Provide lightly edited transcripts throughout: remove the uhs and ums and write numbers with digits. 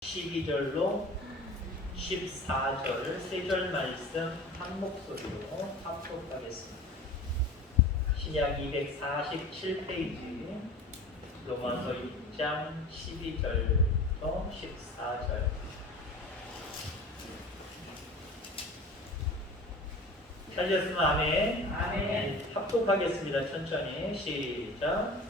12절로 14절 세 절 말씀 한 목소리로 합독하겠습니다. 신약 247페이지 로마서 6장 12절부터 14절. 찾으셨으면 아멘. 아멘. 합독하겠습니다. 천천히 시작.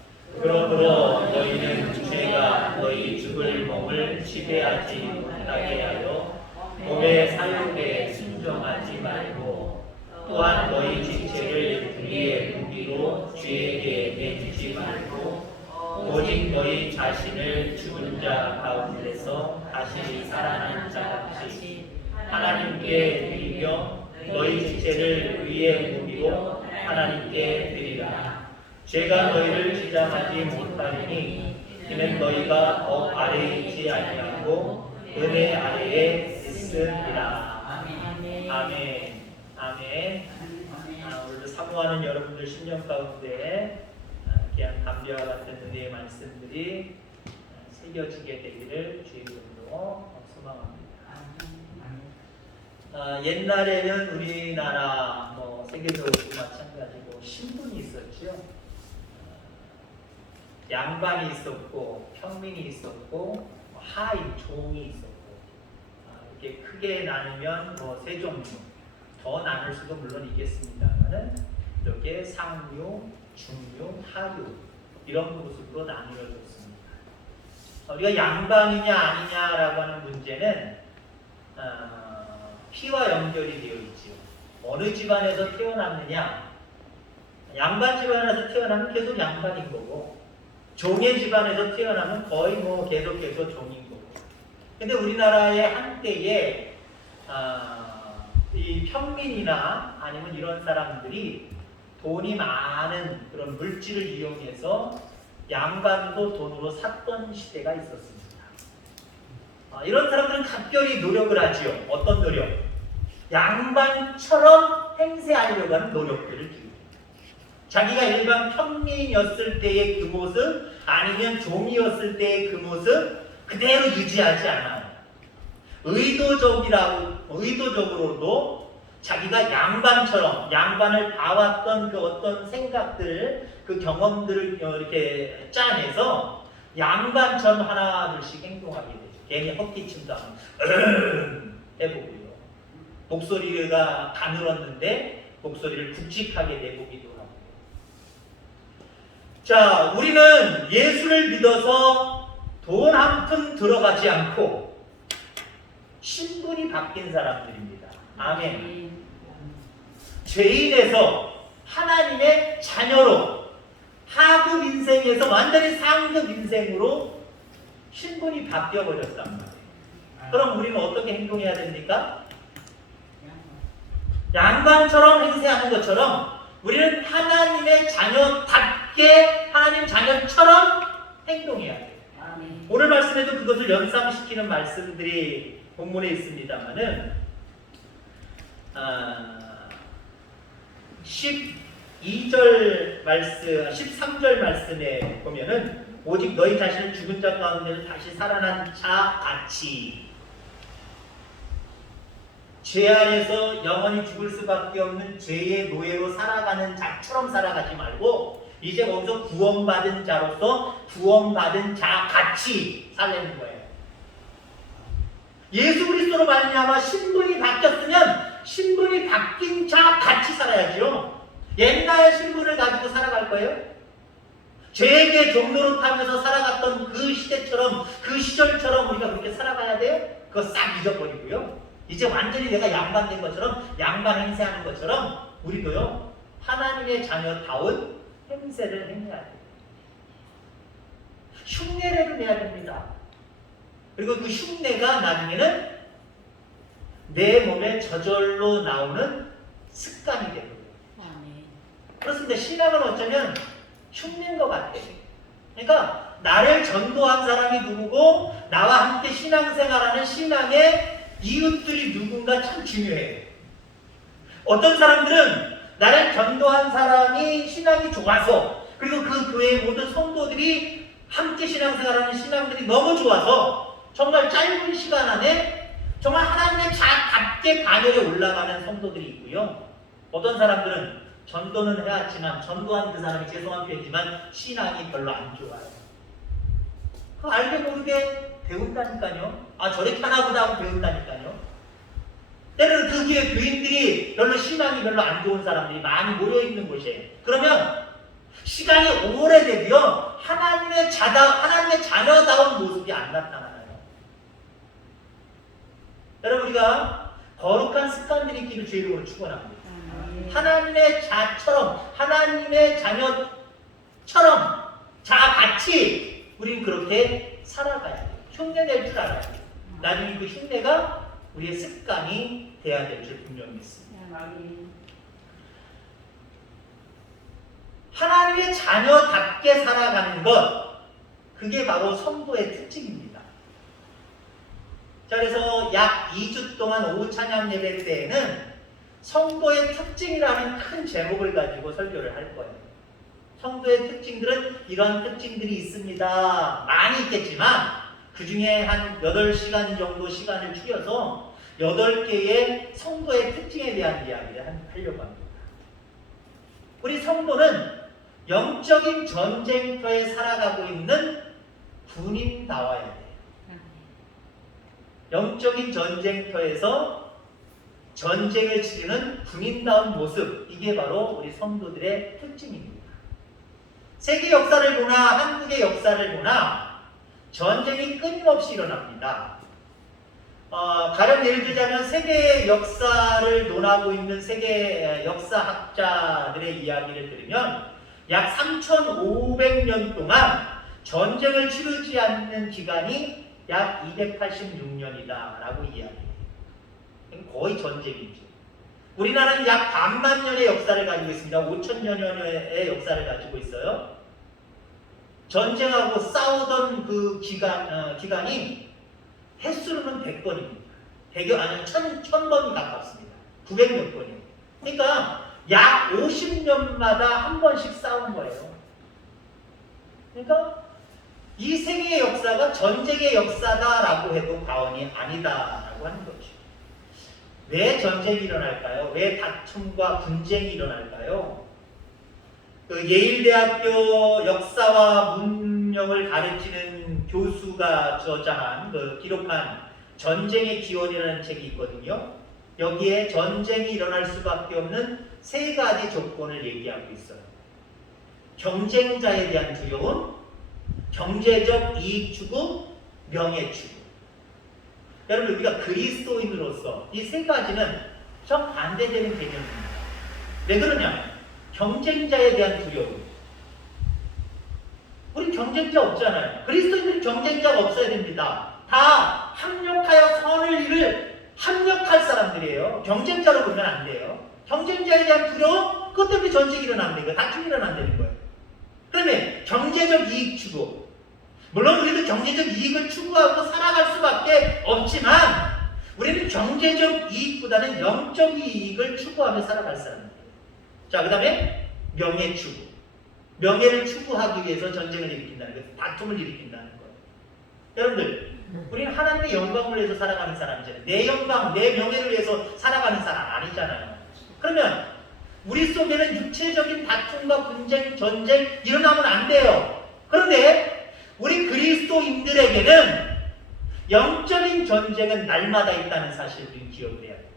그러므로 너희는 죄가 너희 죽을 몸을 지배하지 못하게 하여 몸의 사욕에 순종하지 말고, 또한 너희 지체를 우리의 무기로 죄에게 내주지 말고, 오직 너희 자신을 죽은 자 가운데서 다시 살아난 자 같이 하나님께 드리며 너희 지체를 의의 무기로 하나님께 드리라. 죄가 너희를 지장하지 못하리니 이는 너희가 법 아래에 있지 아니하고 은혜 아래에 있으리라. 아멘. 아멘. 오늘도 사모하는 여러분들 심령 가운데 귀한 담배와 같은 은혜의 말씀들이 새겨지게 되기를 주의 이름으로 소망합니다. 옛날에는 우리나라 세계적으로 마찬가지고 신분이 있었죠. 양반이 있었고 평민이 있었고 하인 종이 있었고, 이렇게 크게 나누면 세 종류, 더 나눌 수도 물론 있겠습니다만은 이렇게 상류, 중류, 하류 이런 모습으로 나누어졌습니다. 우리가 양반이냐 아니냐라고 하는 문제는 피와 연결이 되어 있죠. 어느 집안에서 태어났느냐, 양반 집안에서 태어나면 계속 양반인 거고, 종의 집안에서 태어나면 거의 계속해서 종인 거고. 근데 우리나라의 한때에 이 평민이나 아니면 이런 사람들이 돈이 많은 그런 물질을 이용해서 양반도 돈으로 샀던 시대가 있었습니다. 이런 사람들은 각별히 노력을 하지요. 어떤 노력? 양반처럼 행세하려고 하는 노력들을 기울여요. 자기가 일반 평민이었을 때의 그 모습, 아니면 종이었을 때의 그 모습 그대로 유지하지 않아요. 의도적으로도 자기가 양반처럼, 양반을 봐왔던 그 어떤 생각들, 그 경험들을 이렇게 짜내서 양반처럼 하나둘씩 행동하게 되죠. 괜히 헛기침도 하고 해보고요. 목소리가 가늘었는데 목소리를 굵직하게 내보기도 하고. 자, 우리는 예수를 믿어서 돈 한 푼 들어가지 않고 신분이 바뀐 사람들입니다. 아멘. 죄인에서 하나님의 자녀로, 하급 인생에서 완전히 상급 인생으로 신분이 바뀌어버렸단 말이에요. 그럼 우리는 어떻게 행동해야 됩니까? 양반처럼 행세하는 것처럼 우리는 하나님의 자녀답게 하나님 자녀처럼 행동해야 돼요. 오늘 말씀에도 그것을 연상시키는 말씀들이 본문에 있습니다만은 12절 말씀, 13절 말씀에 보면은 오직 너희 자신을 죽은 자 가운데서 다시 살아난 자 같이, 죄 안에서 영원히 죽을 수밖에 없는 죄의 노예로 살아가는 자처럼 살아가지 말고 이제 거기서 구원받은 자로서 구원받은 자 같이 살려는 거예요. 예수 그리스도로 말미암아 신분이 바뀌었으면 신분이 바뀐 자 같이 살아야죠. 옛날 신분을 가지고 살아갈 거예요? 죄에게 종노릇하면서 살아갔던 그 시대처럼, 그 시절처럼 우리가 그렇게 살아가야 돼요? 그거 싹 잊어버리고요. 이제 완전히 내가 양반된 것처럼, 양반 행세하는 것처럼 우리도요, 하나님의 자녀다운 행세를 행해야 돼요. 흉내를 내야 됩니다. 그리고 그 흉내가 나중에는 내 몸에 저절로 나오는 습관이 되고요. 그렇습니다. 신앙은 어쩌면 흉내인 것 같아요. 그러니까 나를 전도한 사람이 누구고 나와 함께 신앙생활하는 신앙의 이웃들이 누군가 참 중요해요. 어떤 사람들은 나를 전도한 사람이 신앙이 좋아서, 그리고 그 교회의 모든 성도들이 함께 신앙생활하는 신앙들이 너무 좋아서 정말 짧은 시간 안에 정말 하나님의 자답게 반열에 올라가는 성도들이 있고요. 어떤 사람들은 전도는 해왔지만 전도한 그 사람이 죄송한 표현이지만 신앙이 별로 안 좋아요. 그 알게 모르게 배운다니까요. 아 저렇게 하나보다 하고 배운다니까요. 때로는 그 교회 교인들이 별로 신앙이 별로 안 좋은 사람들이 많이 모여있는 곳이에요. 그러면 시간이 오래되면 하나님의 자녀다운 모습이 안 나타나요. 여러분 우리가 거룩한 습관들이 있기를 주의 이름으로 축원합니다. 하나님의 자처럼 하나님의 자녀처럼 자같이 우리는 그렇게 살아가야 돼요. 흉내낼 줄 알아야 돼요. 나중에 그 흉내가 우리의 습관이 돼야 될 줄 분명히 믿습니다. 하나님의 자녀답게 살아가는 것, 그게 바로 성도의 특징입니다. 자, 그래서 약 2주 동안 오후 찬양 예배 때에는 성도의 특징이라는 큰 제목을 가지고 설교를 할 거예요. 성도의 특징들은 이런 특징들이 있습니다. 많이 있겠지만 그 중에 한 8시간 정도 시간을 추려서 8개의 성도의 특징에 대한 이야기를 하려고 합니다. 우리 성도는 영적인 전쟁터에 살아가고 있는 군인다워야 돼요. 영적인 전쟁터에서 전쟁을 치르는 군인다운 모습, 이게 바로 우리 성도들의 특징입니다. 세계 역사를 보나 한국의 역사를 보나 전쟁이 끊임없이 일어납니다. 가령 예를 들자면 세계 역사를 논하고 있는 세계 역사학자들의 이야기를 들으면 약 3,500년 동안 전쟁을 치르지 않는 기간이 약 286년이다라고 이야기해요. 거의 전쟁이죠. 우리나라는 약 반만 년의 역사를 가지고 있습니다. 5,000여 년의 역사를 가지고 있어요. 전쟁하고 싸우던 그 기간이 횟수로는 100번입니다. 1000번이 가깝습니다. 900몇 번이에요. 그러니까 약 50년마다 한 번씩 싸운 거예요. 그러니까 이 세계의 역사가 전쟁의 역사다라고 해도 과언이 아니다라고 하는 거죠. 왜 전쟁이 일어날까요? 왜 다툼과 분쟁이 일어날까요? 그 예일대학교 역사와 문명을 가르치는 교수가 저자한 기록한 전쟁의 기원이라는 책이 있거든요. 여기에 전쟁이 일어날 수밖에 없는 3가지 조건을 얘기하고 있어요. 경쟁자에 대한 두려움, 경제적 이익 추구, 명예 추구. 여러분 우리가 그리스도인으로서 이 3가지는 정반대되는 개념입니다. 왜 그러냐면 경쟁자에 대한 두려움. 우리 경쟁자 없잖아요. 그리스도인들은 경쟁자가 없어야 됩니다. 다 합력하여 선을 이룰 합력할 사람들이에요. 경쟁자로 보면 안 돼요. 경쟁자에 대한 두려움, 그것 때문에 전쟁이 일어나면 되는 거예요. 다툼이 일어나면 되는 거예요. 그다음에 경제적 이익 추구. 물론 우리도 경제적 이익을 추구하고 살아갈 수밖에 없지만 우리는 경제적 이익보다는 영적 이익을 추구하며 살아갈 사람이에요. 자, 그 다음에 명예 추구. 명예를 추구하기 위해서 전쟁을 일으킨다는 거예요. 다툼을 일으킨다는 거예요. 여러분들, 우리는 하나님의 영광을 위해서 살아가는 사람이잖아요. 내 영광, 내 명예를 위해서 살아가는 사람 아니잖아요. 그러면 우리 속에는 육체적인 다툼과 분쟁, 전쟁 일어나면 안 돼요. 그런데 우리 그리스도인들에게는 영적인 전쟁은 날마다 있다는 사실을 우리는 기억을 해야 돼요.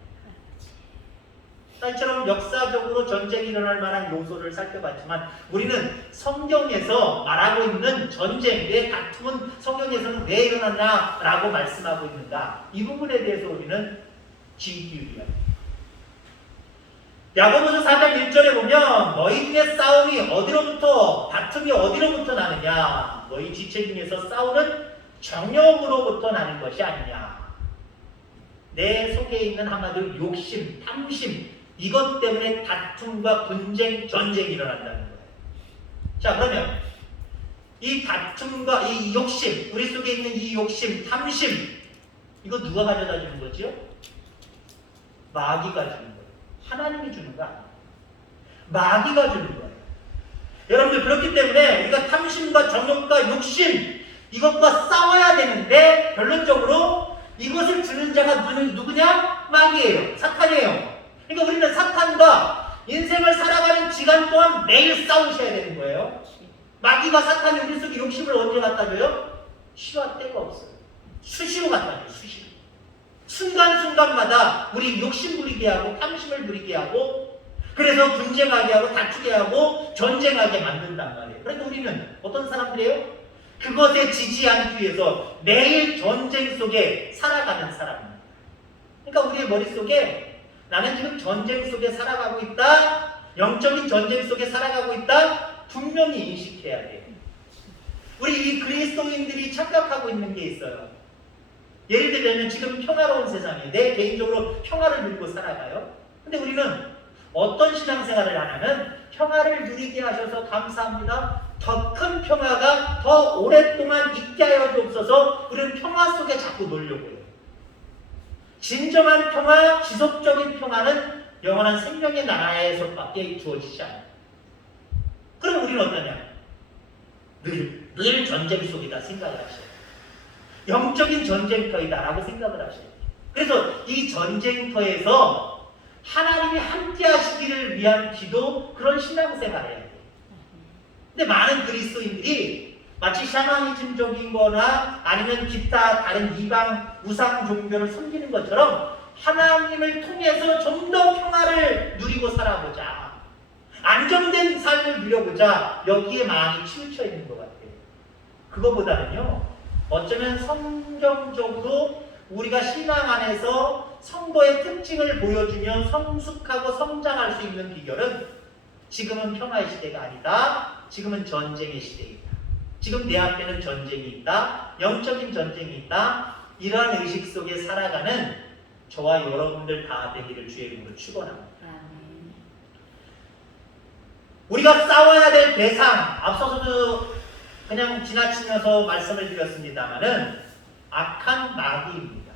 이처럼 역사적으로 전쟁이 일어날 만한 요소를 살펴봤지만 우리는 성경에서 말하고 있는 전쟁의 다툼은 성경에서는 왜 일어났냐라고 말씀하고 있는가, 이 부분에 대해서 우리는 귀 기울여야 합니다. 야고보서 4장 1절에 보면 너희 중에 싸움이 어디로부터, 다툼이 어디로부터 나느냐, 너희 지체 중에서 싸우는 정욕으로부터 나는 것이 아니냐. 내 속에 있는 한마디로 욕심, 탐심, 이것 때문에 다툼과 분쟁, 전쟁이 일어난다는 거예요. 자, 그러면 이 다툼과 이 욕심, 우리 속에 있는 이 욕심, 탐심, 이거 누가 가져다 주는 거죠? 마귀가 주는 거예요. 하나님이 주는 거 아니에요. 마귀가 주는 거예요. 여러분들, 그렇기 때문에 우리가 탐심과 정욕과 욕심, 이것과 싸워야 되는데 결론적으로 이것을 주는 자가 누구냐? 마귀예요. 사탄이에요. 그러니까 우리는 사탄과 인생을 살아가는 기간 동안 매일 싸우셔야 되는 거예요. 마귀가 사탄이 우리 속에 욕심을 언제 갖다 줘요? 시와 때가 없어요. 수시로 갖다 줘요. 수시로. 순간순간마다 우리 욕심 부리게 하고 탐심을 부리게 하고 그래서 분쟁하게 하고 다투게 하고 전쟁하게 만든단 말이에요. 그러니까 우리는 어떤 사람들이에요? 그것에 지지 않기 위해서 매일 전쟁 속에 살아가는 사람입니다. 그러니까 우리의 머릿속에 나는 지금 전쟁 속에 살아가고 있다. 영적인 전쟁 속에 살아가고 있다. 분명히 인식해야 돼요. 우리 이 그리스도인들이 착각하고 있는 게 있어요. 예를 들면 지금 평화로운 세상에 내 개인적으로 평화를 누리고 살아가요. 근데 우리는 어떤 신앙생활을 하냐면 평화를 누리게 하셔서 감사합니다. 더 큰 평화가 더 오랫동안 있게 하여 주옵소서. 우리는 평화 속에 자꾸 놀려고 해요. 진정한 평화, 지속적인 평화는 영원한 생명의 나라에서밖에 주어지지 않아요. 그럼 우리는 어떠냐? 늘 전쟁 속이다 생각을 하셔요. 영적인 전쟁터이다라고 생각을 하셔요. 그래서 이 전쟁터에서 하나님이 함께 하시기를 위한 기도, 그런 신앙생활을 해야 돼요. 근데 많은 그리스도인들이 마치 샤머니즘적인 거나 아니면 기타 다른 이방 우상 종교를 섬기는 것처럼 하나님을 통해서 좀 더 평화를 누리고 살아보자, 안정된 삶을 누려보자, 여기에 많이 치우쳐 있는 것 같아요. 그거보다는요, 어쩌면 성경적으로 우리가 신앙 안에서 성도의 특징을 보여주며 성숙하고 성장할 수 있는 비결은 지금은 평화의 시대가 아니다. 지금은 전쟁의 시대이다. 지금 내 앞에는 전쟁이 있다. 영적인 전쟁이 있다. 이러한 의식 속에 살아가는 저와 여러분들 다 되기를 주의 이름으로 축원합니다. 우리가 싸워야 될 대상, 앞서서도 그냥 지나치면서 말씀을 드렸습니다마는 악한 마귀입니다.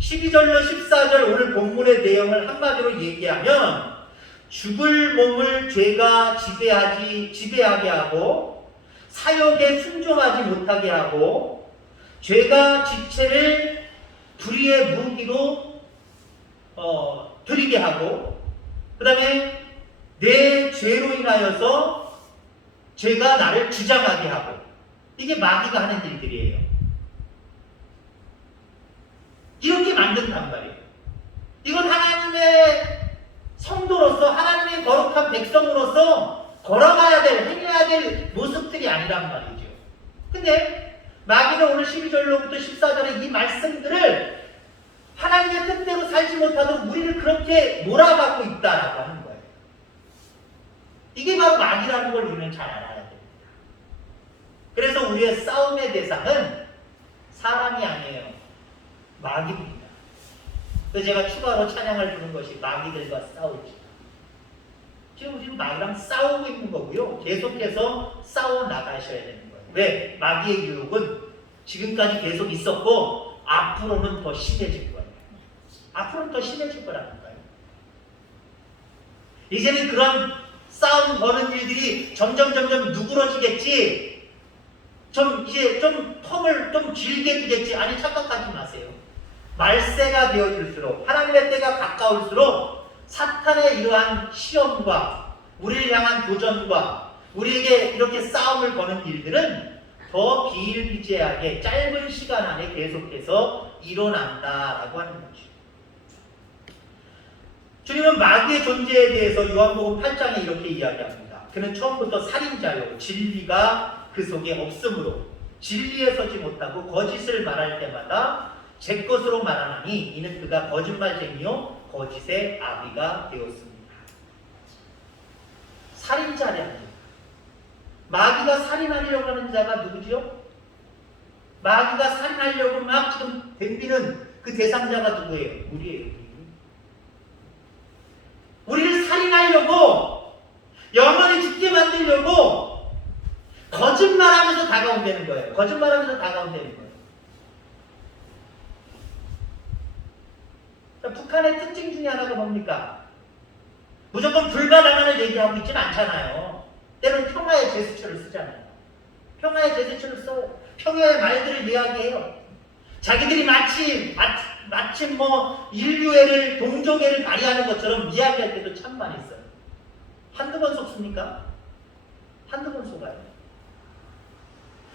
12절로 14절 오늘 본문의 내용을 한마디로 얘기하면 죽을 몸을 죄가 지배하게 하고 사욕에 순종하지 못하게 하고 죄가 지체를 불의의 무기로 드리게 하고 그 다음에 내 죄로 인하여서 죄가 나를 주장하게 하고, 이게 마귀가 하는 일들이에요. 이렇게 만든단 말이에요. 이건 하나님의 성도로서 하나님의 거룩한 백성으로서 걸어가야 될, 행해야 될 모습들이 아니란 말이죠. 근데 마귀는 오늘 12절로부터 14절의 이 말씀들을 하나님의 뜻대로 살지 못하도록 우리를 그렇게 몰아가고 있다라고 하는 거예요. 이게 바로 마귀라는 걸 우리는 잘 알아야 됩니다. 그래서 우리의 싸움의 대상은 사람이 아니에요. 마귀입니다. 그래서 제가 추가로 찬양을 부른 것이 마귀들과 싸우지. 지금 마귀랑 싸우고 있는 거고요. 계속해서 싸워 나가셔야 되는 거예요. 왜? 마귀의 유혹은 지금까지 계속 있었고 앞으로는 더 심해질 거예요. 앞으로는 더 심해질 거라는 거예요. 이제는 그런 싸움 거는 일들이 점점 누그러지겠지. 이제 텀을 좀 길게 두겠지. 아니, 착각하지 마세요. 말세가 되어질수록, 하나님의 때가 가까울수록 사탄의 이러한 시험과 우리를 향한 도전과 우리에게 이렇게 싸움을 거는 일들은 더 비일비재하게 짧은 시간 안에 계속해서 일어난다라고 하는 거죠. 주님은 마귀의 존재에 대해서 요한복음 8장에 이렇게 이야기합니다. 그는 처음부터 살인자요, 진리가 그 속에 없으므로 진리에 서지 못하고 거짓을 말할 때마다 제 것으로 말하나니 이는 그가 거짓말쟁이요 거짓의 아비가 되었습니다. 살인자라니, 마귀가 살인하려고 하는 자가 누구죠? 마귀가 살인하려고 막 지금 덤비는 그 대상자가 누구예요? 우리예요. 우리를 살인하려고, 영원히 죽게 만들려고 거짓말하면서 다가온다는 거예요. 거짓말하면서 다가온다는 거예요. 북한의 특징 중에 하나가 뭡니까? 무조건 불가당한을 얘기하고 있지는 않잖아요. 때로는 평화의 제스처를 쓰잖아요. 평화의 제스처를 써요. 평화의 말들을 이야기해요. 자기들이 마치 뭐 인류애를 동족애를 발휘하는 것처럼 이야기할 때도 참 많이 써요. 한두 번 속습니까? 한두 번 속아요.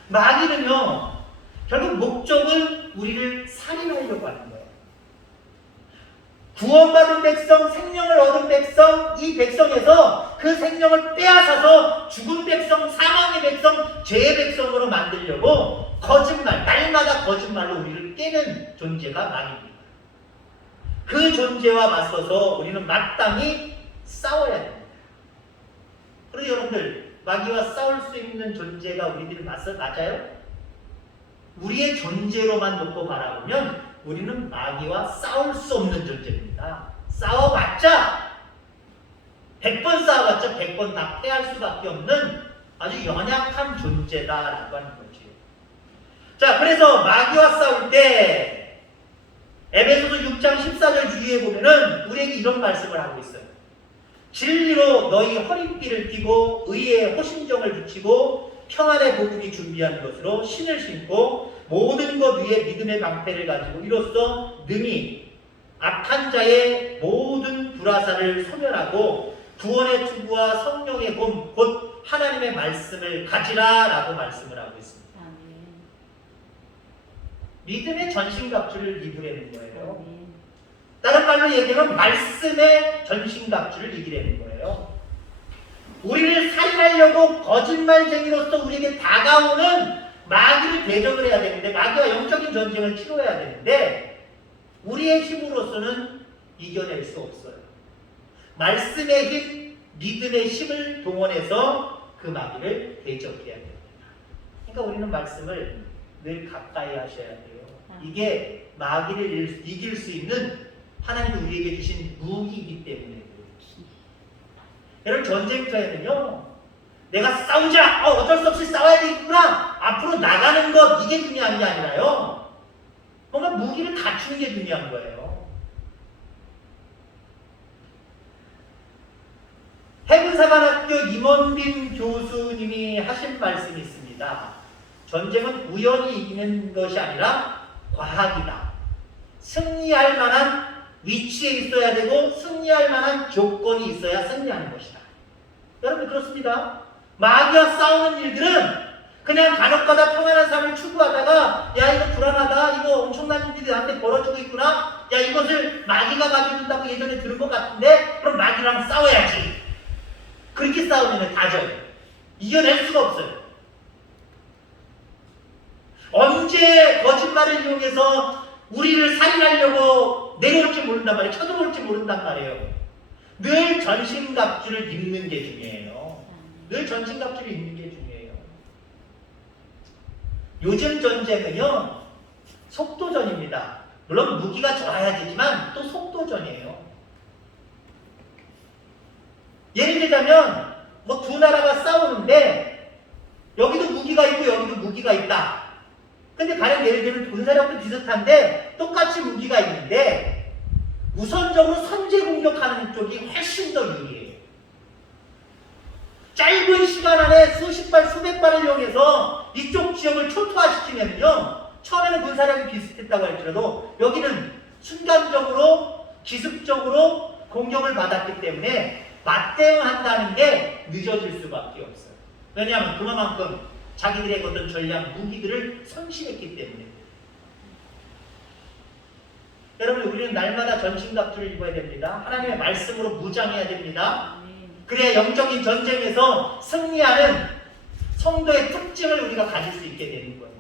마귀는요, 결국 목적은 우리를 살인하려고 하는 거예요. 구원받은 백성, 생명을 얻은 백성, 이 백성에서 그 생명을 빼앗아서 죽은 백성, 사망의 백성, 죄의 백성으로 만들려고 거짓말, 날마다 거짓말로 우리를 깨는 존재가 마귀입니다. 그 존재와 맞서서 우리는 마땅히 싸워야 됩니다. 그래서 여러분들, 마귀와 싸울 수 있는 존재가 우리들이 맞아요? 우리의 존재로만 놓고 바라보면 우리는 마귀와 싸울 수 없는 존재입니다. 싸워봤자 100번 싸워봤자 100번 다 패할 수밖에 없는 아주 연약한 존재다라고 하는 거지. 자, 그래서 마귀와 싸울 때 에베소서 6장 14절 주위에 보면은 우리에게 이런 말씀을 하고 있어요. 진리로 너희 허리띠를 띠고 의의 호심정을 붙이고 평안의 복음이 준비한 것으로 신을 신고 모든 것 위에 믿음의 방패를 가지고 이로써 능히 악한 자의 모든 불화살을 소멸하고 구원의 투구와 성령의 검 곧 하나님의 말씀을 가지라라고 말씀을 하고 있습니다. 믿음의 전신갑주를 입으라는 거예요. 다른 말로 얘기하면 말씀의 전신갑주를 입으라는 거예요. 우리를 살인하려고 거짓말쟁이로서 우리에게 다가오는 마귀를 대적을 해야 되는데, 마귀와 영적인 전쟁을 치러야 되는데 우리의 힘으로서는 이겨낼 수 없어요. 말씀의 힘, 믿음의 힘을 동원해서 그 마귀를 대적해야 됩니다. 그러니까 우리는 말씀을 늘 가까이 하셔야 돼요. 이게 마귀를 이길 수 있는 하나님이 우리에게 주신 무기이기 때문에. 여러분, 전쟁터에는요, 내가 싸우자! 어쩔 수 없이 싸워야 되겠구나! 앞으로 나가는 것, 이게 중요한 게 아니라요, 뭔가 무기를 갖추는 게 중요한 거예요. 해군사관학교 임원빈 교수님이 하신 말씀이 있습니다. 전쟁은 우연히 이기는 것이 아니라 과학이다. 승리할 만한 위치에 있어야 되고 승리할 만한 조건이 있어야 승리하는 것이다. 여러분, 그렇습니다. 마귀와 싸우는 일들은 그냥 간혹가다 평안한 삶을 추구하다가 야, 이거 불안하다, 이거 엄청난 일이 나한테 벌어지고 있구나, 야, 이것을 마귀가 가져준다고 예전에 들은 것 같은데 그럼 마귀랑 싸워야지. 그렇게 싸우면 다 져요. 이겨낼 수가 없어요. 언제 거짓말을 이용해서 우리를 살인하려고 내려올지 모른단 말이에요. 쳐들어올지 모른단 말이에요. 늘 전신갑주를 입는 게 중요해요. 늘 전신갑주를 입는 게 중요해요. 요즘 전쟁은요, 속도전입니다. 물론 무기가 좋아야 되지만 또 속도전이에요. 예를 들자면 뭐 두 나라가 싸우는데 여기도 무기가 있고 여기도 무기가 있다. 근데 가령 예를 들면 군사력도 비슷한데 똑같이 무기가 있는데 우선적으로 선제 공격하는 쪽이 훨씬 더 유리해요. 짧은 시간 안에 수십 발, 수백 발을 이용해서 이쪽 지역을 초토화시키면요, 처음에는 군사력이 비슷했다고 할지라도 여기는 순간적으로 기습적으로 공격을 받았기 때문에 맞대응한다는 게 늦어질 수밖에 없어요. 왜냐하면 그만큼 자기들의 어떤 전략, 무기들을 선실했기 때문에. 여러분, 우리는 날마다 전신갑주를 입어야 됩니다. 하나님의 말씀으로 무장해야 됩니다. 그래야 영적인 전쟁에서 승리하는 성도의 특징을 우리가 가질 수 있게 되는 거예요.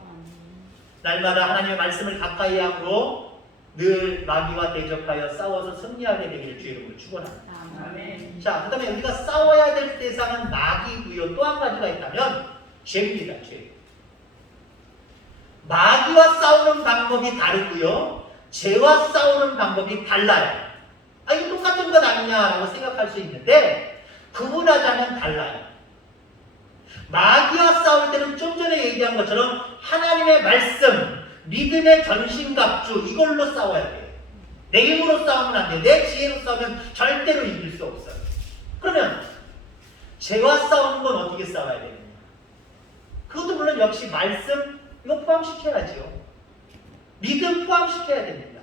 날마다 하나님의 말씀을 가까이 함으로 늘 마귀와 대적하여 싸워서 승리하게 되기를 주의 이름으로 축원합니다. 자, 그 다음에 우리가 싸워야 될 대상은 마귀고요. 또 한 가지가 있다면 죄입니다. 죄. 마귀와 싸우는 방법이 다르고요, 죄와 싸우는 방법이 달라요. 아, 이거 똑같은 것 아니냐라고 생각할 수 있는데 구분하자면 달라요. 마귀와 싸울 때는 좀 전에 얘기한 것처럼 하나님의 말씀, 믿음의 전신갑주, 이걸로 싸워야 돼요. 내 힘으로 싸우면 안 돼요. 내 지혜로 싸우면 절대로 이길 수 없어요. 그러면 죄와 싸우는 건 어떻게 싸워야 되느냐? 그것도 물론 역시 말씀 이거 포함시켜야죠. 믿음 포함시켜야 됩니다.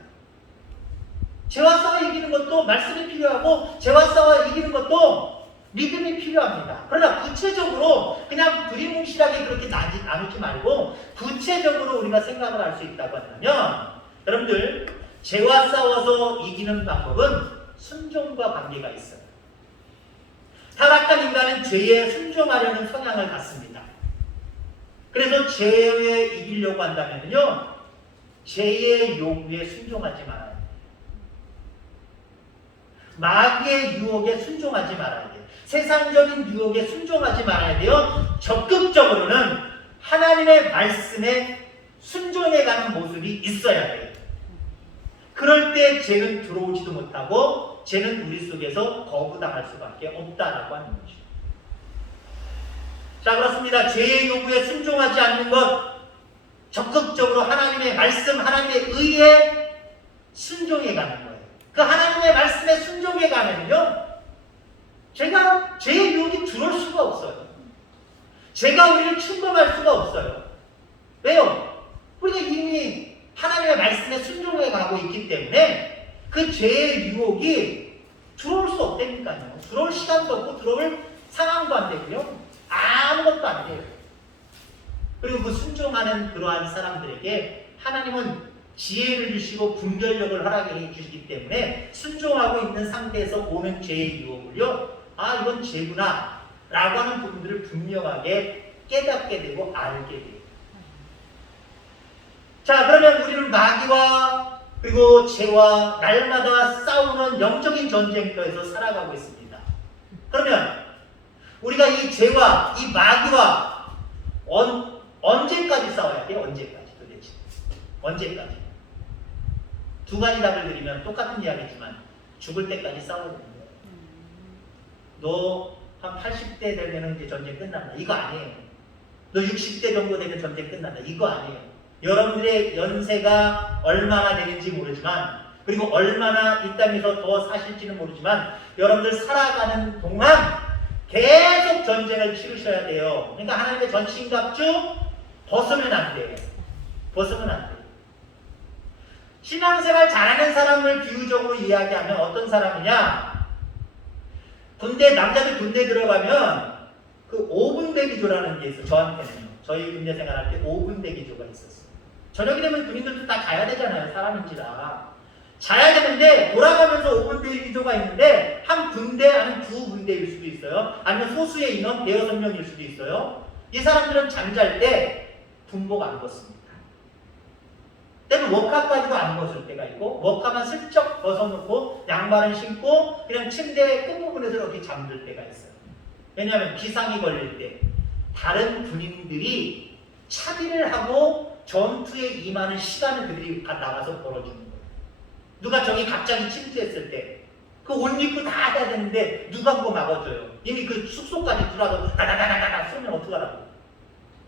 죄와 싸워 이기는 것도 말씀이 필요하고 죄와 싸워 이기는 것도 믿음이 필요합니다. 그러나 구체적으로 그냥 두리뭉실하게 그렇게 나누지 말고 구체적으로 우리가 생각을 할 수 있다고 한다면 여러분들 죄와 싸워서 이기는 방법은 순종과 관계가 있어요. 타락한 인간은 죄에 순종하려는 성향을 갖습니다. 그래서 죄에 이기려고 한다면요 죄의 요구에 순종하지 말아야 돼요. 마귀의 유혹에 순종하지 말아야 돼요. 세상적인 유혹에 순종하지 말아야 돼요. 적극적으로는 하나님의 말씀에 순종해가는 모습이 있어야 돼요. 그럴 때 죄는 들어오지도 못하고 죄는 우리 속에서 거부당할 수밖에 없다라고 하는 거죠. 자, 그렇습니다. 죄의 요구에 순종하지 않는 것, 적극적으로 하나님의 말씀, 하나님의 의에 순종해가는 거예요. 그 하나님의 말씀에 순종해가면요 죄의 유혹이 들어올 수가 없어요. 죄가 우리를 침범할 수가 없어요. 왜요? 우리가 이미 하나님의 말씀에 순종해 가고 있기 때문에 그 죄의 유혹이 들어올 수 없다니까요. 들어올 시간도 없고 들어올 상황도 안 되고요. 아무것도 안 돼요. 그리고 그 순종하는 그러한 사람들에게 하나님은 지혜를 주시고 분별력을 허락해 주시기 때문에 순종하고 있는 상태에서 오는 죄의 유혹을요. 아, 이건 죄구나 라고 하는 부분들을 분명하게 깨닫게 되고 알게 돼요. 자, 그러면 우리는 마귀와 그리고 죄와 날마다 싸우는 영적인 전쟁터에서 살아가고 있습니다. 그러면 우리가 이 죄와 이 마귀와 언제까지 싸워야 돼요? 언제까지 도대체? 언제까지? 두 가지 답을 드리면 똑같은 이야기지만 죽을 때까지 싸워야 됩니다. 너 한 80대 되면 이제 전쟁 끝난다. 이거 아니에요. 너 60대 정도 되면 전쟁 끝난다. 이거 아니에요. 여러분들의 연세가 얼마나 되는지 모르지만 그리고 얼마나 이 땅에서 더 사실지는 모르지만 여러분들 살아가는 동안 계속 전쟁을 치르셔야 돼요. 그러니까 하나님의 전신갑주 벗으면 안 돼요. 벗으면 안 돼요. 신앙생활 잘하는 사람을 비유적으로 이야기하면 어떤 사람이냐? 남자들 군대 들어가면 그 5분 대기조라는 게 있어요. 저한테는요. 저희 군대 생활할 때 5분 대기조가 있었어요. 저녁이 되면 군인들도 다 자야 되잖아요. 사람인지라. 자야 되는데 돌아가면서 5분 대기조가 있는데 한 군대 아니면 두 군대일 수도 있어요. 아니면 소수의 인원 대여섯 명일 수도 있어요. 이 사람들은 잠잘 때 군복 안 벗습니다. 때문에 워카까지도 안 벗을 때가 있고 워카만 슬쩍 벗어놓고 양말은 신고 그냥 침대 끝부분에서 이렇게 잠들 때가 있어요. 왜냐하면 기상이 걸릴 때 다른 군인들이 차비를 하고 전투에 임하는 시간을 그들이 나가서 벌어주는 거예요. 누가 저기 갑자기 침투했을 때 그 옷 입고 다 해야 되는데 누가 그거 막아줘요. 이미 그 숙소까지 들어가서 다다다다다 쏘면 어떡하라고.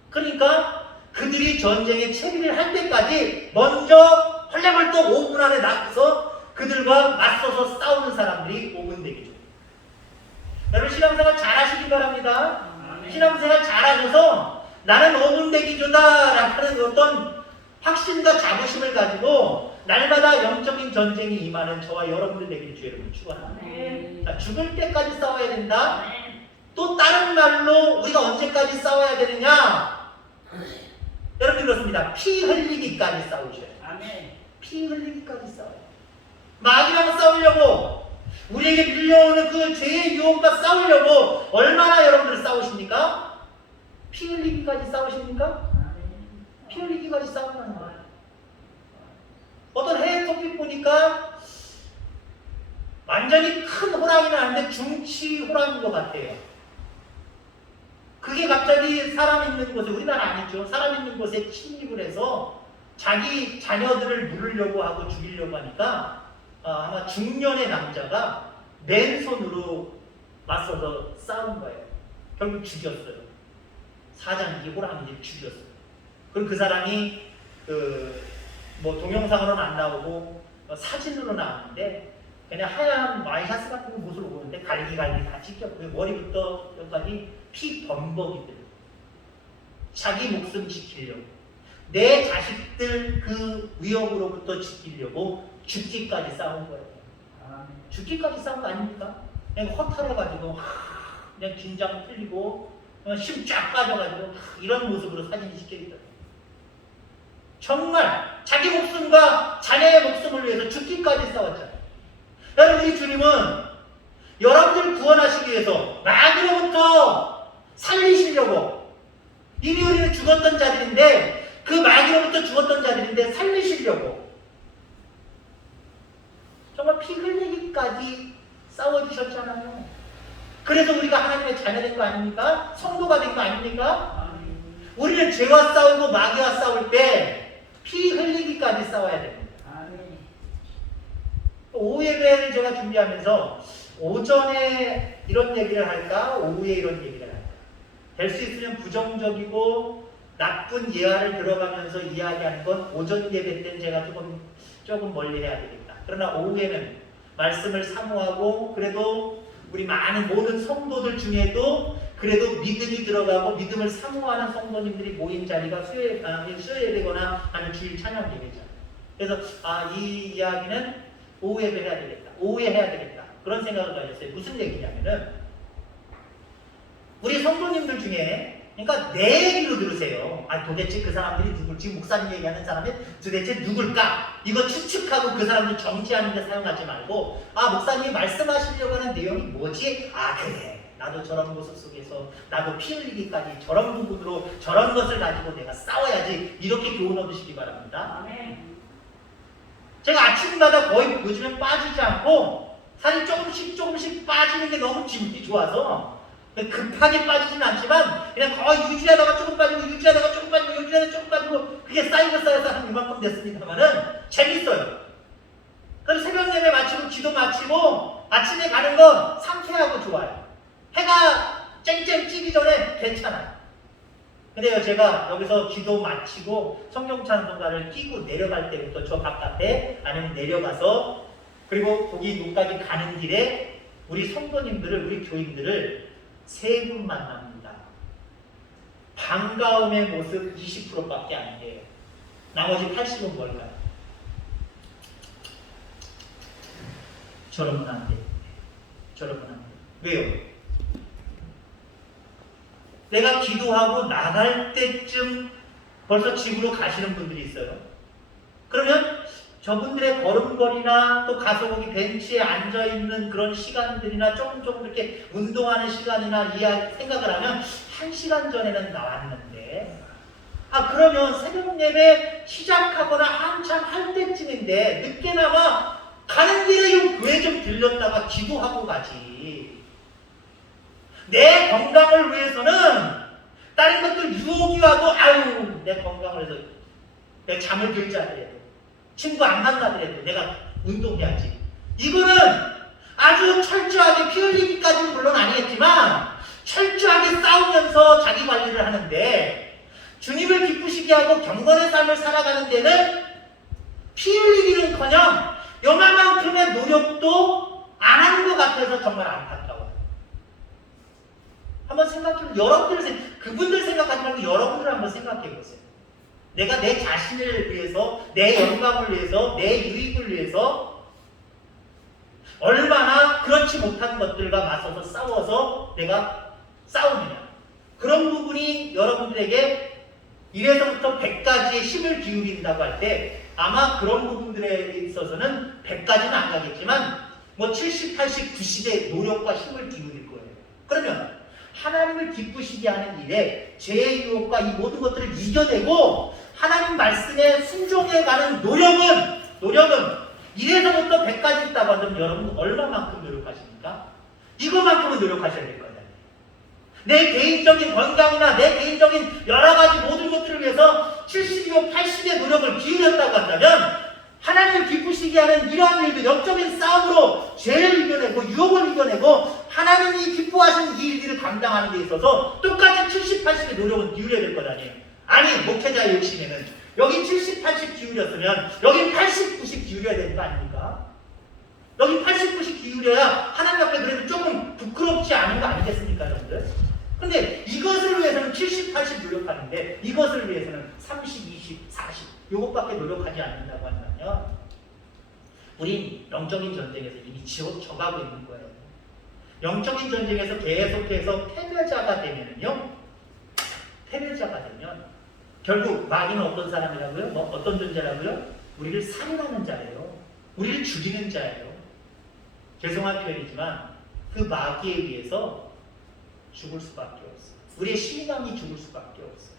그러니까 그들이 전쟁에 채비를 할 때까지 먼저 헐레벌떡 5분 안에 나가서 그들과 맞서서 싸우는 사람들이 5분 대기죠. 여러분 신앙생활 잘하시기 바랍니다. 신앙생활 잘하셔서 나는 5분 대기조다 라는 어떤 확신과 자부심을 가지고 날마다 영적인 전쟁이 임하는 저와 여러분들 되기를 주의 이름으로 축원합니다. 죽을 때까지 싸워야 된다. 또 다른 말로 우리가 언제까지 싸워야 되느냐? 여러분 그렇습니다. 피 흘리기까지 싸우셔야 돼요. 아멘. 피 흘리기까지 싸워요. 마귀랑 싸우려고 우리에게 밀려오는 그 죄의 유혹과 싸우려고 얼마나 여러분들 싸우십니까? 피 흘리기까지 싸우십니까? 피 흘리기까지 싸우는 거예요. 어떤 해외 토픽 보니까 완전히 큰 호랑이는 아닌데 중치 호랑이인 것 같아요. 그게 갑자기 사람 있는 곳에, 우리나라 아니죠. 사람 있는 곳에 침입을 해서 자기 자녀들을 물으려고 하고 죽이려고 하니까 아마 중년의 남자가 맨손으로 맞서서 싸운 거예요. 결국 죽였어요. 사장이 호랑이를 죽였어요. 그럼 그 사람이 뭐 동영상으로는 안 나오고 사진으로 나왔는데 그냥 하얀 와이셔츠 같은 곳을 보는데 갈기갈기 다 찢겼고요. 머리부터 여기까지 피 범벅이 돼요. 자기 목숨 지키려고, 내 자식들 그 위협으로부터 지키려고 죽기까지 싸운 거예요. 죽기까지 싸운 거 아닙니까? 그냥 허탈해가지고 그냥 긴장 풀리고 힘 쫙 빠져가지고 이런 모습으로 사진이 찍혀있더라고요. 정말 자기 목숨과 자녀의 목숨을 위해서 죽기까지 싸웠잖아요. 여러분, 우리 주님은 여러분들 구원하시기 위해서 마귀로부터 살리시려고, 이미 우리는 죽었던 자들인데, 그 마귀로부터 죽었던 자들인데 살리시려고 정말 피 흘리기까지 싸워주셨잖아요. 그래서 우리가 하나님의 자녀된 거 아닙니까? 성도가 된 거 아닙니까? 우리는 죄와 싸우고 마귀와 싸울 때 피 흘리기까지 싸워야 됩니다. 오후 예배를 제가 준비하면서 오전에 이런 얘기를 할까? 오후에 이런 얘기를 할까? 될 수 있으면 부정적이고 나쁜 예화를 들어가면서 이야기하는 건 오전 예배 때는 제가 조금 멀리 해야 되겠다. 그러나 오후에는 말씀을 사모하고, 그래도 우리 많은 모든 성도들 중에도 그래도 믿음이 들어가고 믿음을 사모하는 성도님들이 모인 자리가 수요 예배거나 아니면 주일 찬양 예배잖아요. 그래서 이 이야기는 오후 예배 해야 되겠다, 오후에 해야 되겠다, 그런 생각을 가졌어요. 무슨 얘기냐면은, 우리 성도님들 중에, 그러니까 내 얘기로 들으세요. 도대체 그 사람들이 누굴지, 지금 목사님 얘기하는 사람이 도대체 누굴까? 이거 추측하고 그 사람들 정지하는 데 사용하지 말고, 목사님이 말씀하시려고 하는 내용이 뭐지? 그래, 나도 저런 모습 속에서 나도 피 흘리기까지 저런 부분으로 저런 것을 가지고 내가 싸워야지, 이렇게 교훈 얻으시기 바랍니다. 아멘. 제가 아침마다 거의 요즘엔 빠지지 않고 살이 조금씩 빠지는 게 너무 기분이 좋아서 급하게 빠지지는 않지만 그냥 거의 유지하다가 조금 빠지고 유지하다가 조금 빠지고 유지하다가 조금 빠지고, 그게 쌓여서 한 이만큼 됐습니다만은 재밌어요. 그럼 새벽 예배 마치고 기도 마치고 아침에 가는 건 상쾌하고 좋아요. 해가 쨍쨍 찌기 전에 괜찮아요. 근데요, 제가 여기서 기도 마치고 성경 찬송가를 끼고 내려갈 때부터 저 바깥에 아니면 내려가서, 그리고 거기 노까지 가는 길에 우리 성도님들을, 우리 교인들을 세 분 만납니다. 반가움의 모습 20%밖에 안 돼요. 나머지 80은 뭘까요? 저러면 안 돼. 저러면 안 돼. 왜요? 내가 기도하고 나갈 때쯤 벌써 집으로 가시는 분들이 있어요. 그러면 저분들의 걸음걸이나 또 가서 거기 벤치에 앉아있는 그런 시간들이나 조금 이렇게 운동하는 시간이나 생각을 하면 1시간 전에는 나왔는데, 그러면 새벽 예배 시작하거나 한참 할 때쯤인데 늦게나마 가는 길에 이 교회 좀 들렸다가 기도하고 가지. 내 건강을 위해서는 다른 것들 유혹이 와도 내 건강을 위해서 내 잠을 들지 않더라도, 친구 안 만나더라도 내가 운동해야지. 이거는 아주 철저하게 피 흘리기까지는 물론 아니겠지만 철저하게 싸우면서 자기 관리를 하는데, 주님을 기쁘시게 하고 경건의 삶을 살아가는 데는 피 흘리기는커녕 요만큼의 노력도 안 하는 것 같아서 정말 안타까워요. 한번 생각해보세요. 여러분들, 그분들 생각하지 말고 여러분들 한번 생각해보세요. 내가 내 자신을 위해서, 내 영광을 위해서, 내 유익을 위해서 얼마나 그렇지 못한 것들과 맞서서 싸워서 내가 싸우느냐. 그런 부분이 여러분들에게 1에서부터 100까지의 힘을 기울인다고 할 때 아마 그런 부분들에 있어서는 100까지는 안 가겠지만 70, 80, 90의 노력과 힘을 기울일 거예요. 그러면 하나님을 기쁘시게 하는 일에 죄의 유혹과 이 모든 것들을 이겨내고 하나님 말씀에 순종해가는 노력은 1에서부터 100까지 있다고 한다면 여러분 얼마만큼 노력하십니까? 이거만큼은 노력하셔야 될 거예요. 내 개인적인 건강이나 내 개인적인 여러 가지 모든 것들을 위해서 70이고 80의 노력을 기울였다고 한다면 하나님을 기쁘시게 하는 이러한 일들, 영적인 싸움으로 죄를 이겨내고 유혹을 이겨내고 하나님이 기뻐하시는 이 일들을 감당하는 데 있어서 똑같이 70, 80의 노력은 기울여야 될 것 아니에요. 아니, 목회자의 욕심에는 여기 70, 80 기울였으면 여기 80, 90 기울여야 되는 거 아닙니까? 여기 80, 90 기울여야 하나님 앞에 그래도 조금 부끄럽지 않은 거 아니겠습니까, 여러분들? 근데 이것을 위해서는 70, 80 노력하는데 이것을 위해서는 30, 20, 40 요것밖에 노력하지 않는다고 한다면 우린 영적인 전쟁에서 이미 져가고 있는 거예요. 영적인 전쟁에서 계속해서 패배자가 되면요, 패배자가 되면 결국 마귀는 어떤 사람이라고요? 어떤 존재라고요? 우리를 살인하는 자예요. 우리를 죽이는 자예요. 죄송한 표현이지만 그 마귀에 의해서 죽을 수밖에 없어요. 우리의 신앙이 죽을 수밖에 없어요.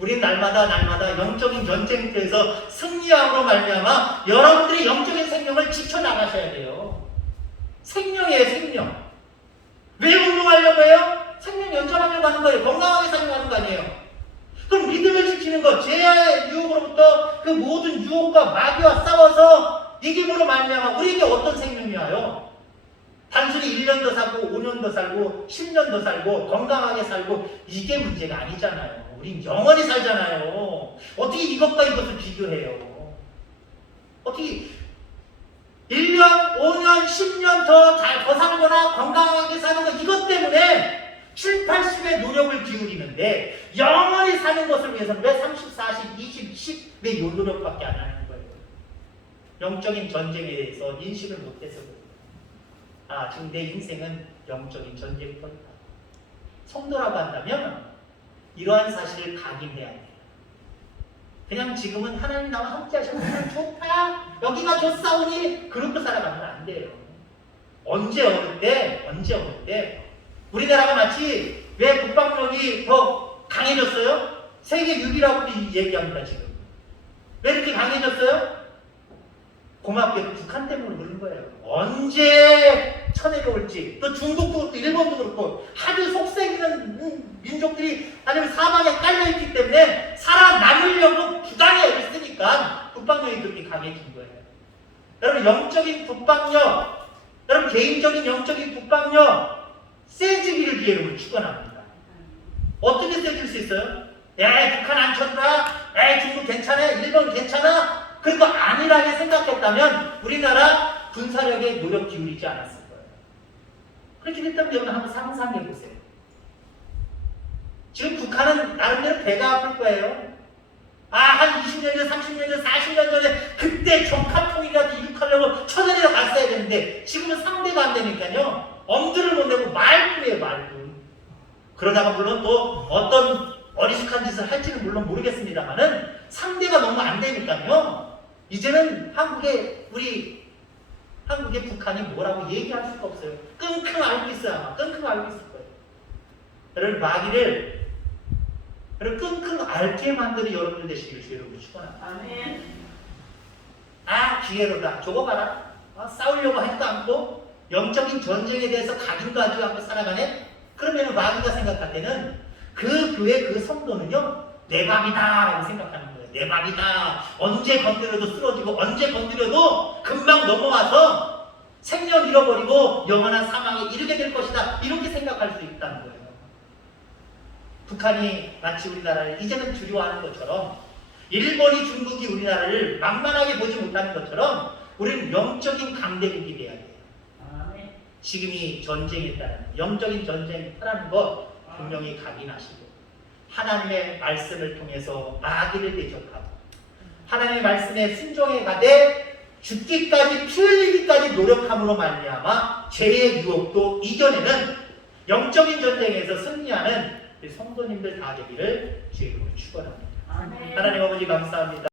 우리는 날마다 영적인 전쟁터에서 승리함으로 말미암아 여러분들의 영적인 생명을 지켜나가셔야 돼요. 생명이에요, 생명. 왜 운동하려고 해요? 생명 연장하려고 하는 거예요. 건강하게 살려고 하는 거 아니에요. 그럼 믿음을 지키는 것, 죄의 유혹으로부터 그 모든 유혹과 마귀와 싸워서 이김으로 말미암아 우리에게 어떤 생명이 와요? 단순히 1년 더 살고 5년 더 살고 10년 더 살고 건강하게 살고 이게 문제가 아니잖아요. 우린 영원히 살잖아요. 어떻게 이것과 이것을 비교해요? 어떻게 1년, 5년, 10년 더 살거나 건강하게 사는 거 이것 때문에 7, 80의 노력을 기울이는데 영원히 사는 것을 위해서는 왜 30, 40, 20, 10 왜 이 노력밖에 안 하는 거예요? 영적인 전쟁에 대해서 인식을 못해서 그래요. 아, 지금 내 인생은 영적인 전쟁터이다. 성도라고 한다면 이러한 사실을 각인해야 돼요. 그냥 지금은 하나님 나와 함께 하셔서 그냥 좋다, 여기가 좋사오니 그렇게 살아가면 안 돼요. 언제 어느 때 우리나라가 마치 왜 국방력이 더 강해졌어요? 세계 6위라고 얘기합니다. 지금 왜 이렇게 강해졌어요? 고맙게도 북한 때문에 그런 거예요. 언제 쳐내려올지, 또 중국도 그렇고 일본도 그렇고 아주 속색이는 민족들이 아니면 사방에 깔려있기 때문에 살아남으려고 부당에 애를 쓰니까 국방력이 그렇게 강해진 거예요. 여러분 영적인 국방력, 여러분 개인적인 영적인 국방력 세지기를 기회로 축원합니다. 어떻게 세질 수 있어요? 북한 안 쳐들어, 중국 괜찮아, 일본 괜찮아, 그거 아니라고 생각했다면 우리나라 군사력에 노력 기울이지 않았을 거예요. 그렇게 됐다면 여러분 한번 상상해 보세요. 지금 북한은 나름대로 배가 아플 거예요. 한 20년 전, 30년 전, 40년 전에 그때 적합통이라도 이룩하려고 쳐내려 갔어야 되는데 지금은 상대가 안 되니까요. 엄두를 못 내고 말뿐이에요, 말뿐. 그러다가 물론 또 어떤 어리숙한 짓을 할지는 물론 모르겠습니다만은 상대가 너무 안 되니까요. 이제는 한국의 북한이 뭐라고 얘기할 수가 없어요. 끙끙 앓고 있어요. 끙끙 앓고 있을 거예요. 여러분 마귀를 끙끙 앓게 만드는 여러분들 되시기를 주의 이름으로 축원합니다. 아멘. 기회로다. 저거 봐라. 싸우려고 하지도 않고 영적인 전쟁에 대해서 각인도 하지 않고 살아가네. 그러면 마귀가 생각할 때는 그 교회 그 성도는요 내 밥이다라고 생각하는 거예요. 내 밥이다. 언제 건드려도 쓰러지고 언제 건드려도 금방 넘어와서 생명 잃어버리고 영원한 사망에 이르게 될 것이다. 이렇게 생각할 수 있다는 거예요. 북한이 마치 우리나라를 이제는 두려워하는 것처럼 일본이 중국이 우리나라를 만만하게 보지 못하는 것처럼 우리는 영적인 강대국이 돼야 돼요. 지금이 전쟁에 따른 영적인 전쟁이 하라는 것 분명히 각인하시고 하나님의 말씀을 통해서 마귀를 대적하고 하나님의 말씀에 순종해 가되 죽기까지 피 흘리기까지 노력함으로 말미암아 죄의 유혹도 이겨내는 영적인 전쟁에서 승리하는 성도님들 다 되기를 주의 이름으로 축원합니다. 하나님 아버지 감사합니다.